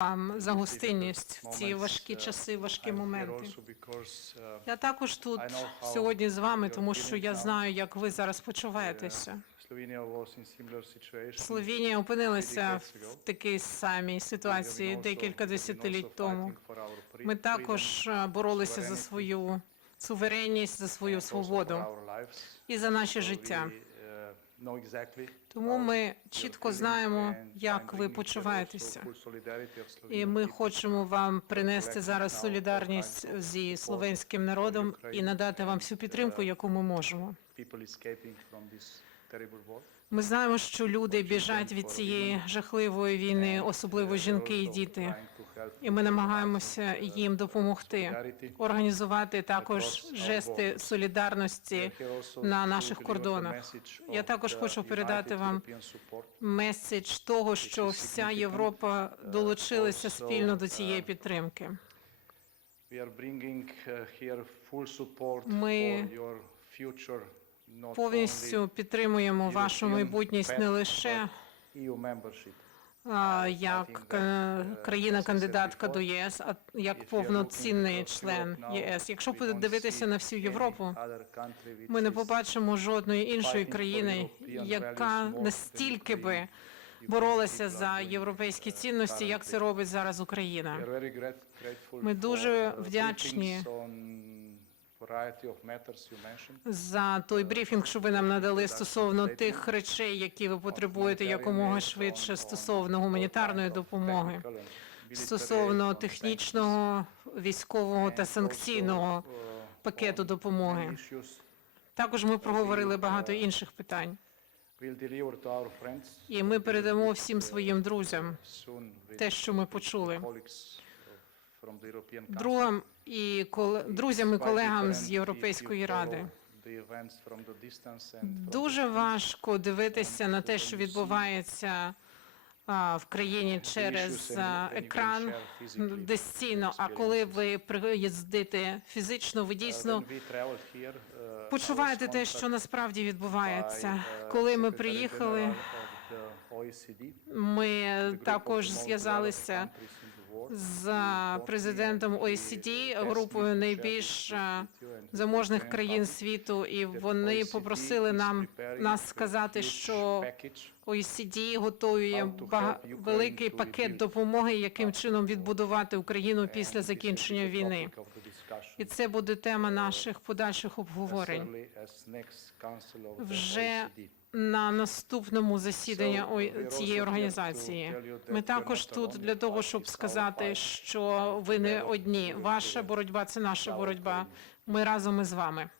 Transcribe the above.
вам за гостинність в ці важкі часи, важкі моменти. Я також тут сьогодні з вами, тому що я знаю, як ви зараз почуваєтеся. Словенія опинилася в такій самій ситуації декілька десятиліть тому. Ми також боролися за свою суверенність, за свою свободу і за наше життя. Тому ми чітко знаємо, як ви почуваєтеся. І ми хочемо вам принести зараз солідарність зі словенським народом і надати вам всю підтримку, яку ми можемо. Ми знаємо, що люди біжать від цієї жахливої війни, особливо жінки і діти. І ми намагаємося їм допомогти, організувати також жести солідарності на наших кордонах. Я також хочу передати вам меседж того, що вся Європа долучилася спільно до цієї підтримки. Ми повністю підтримуємо вашу майбутність не лише як країна-кандидатка до ЄС, а як повноцінний член ЄС. Якщо подивитися на всю Європу, ми не побачимо жодної іншої країни, яка настільки би боролася за європейські цінності, як це робить зараз Україна. Ми дуже вдячні за той брифінг, що ви нам надали стосовно тих речей, які ви потребуєте якомога швидше стосовно гуманітарної допомоги, стосовно технічного, військового та санкційного пакету допомоги. Також ми проговорили багато інших питань. І ми передамо всім своїм друзям те, що ми почули. Друзям і колегам з Європейської Ради. Дуже важко дивитися на те, що відбувається в країні через екран дистанційно, а коли ви приїздите фізично, ви дійсно почуваєте те, що насправді відбувається. Коли ми приїхали, ми також зв'язалися з президентом ОЕСД, групою найбільш заможних країн світу, і вони попросили нас сказати, що ОЕСД готує великий пакет допомоги, яким чином відбудувати Україну після закінчення війни. І це буде тема наших подальших обговорень. Вже на наступному засіданні цієї організації. Ми також тут для того, щоб сказати, що ви не одні. Ваша боротьба – це наша боротьба. Ми разом із вами.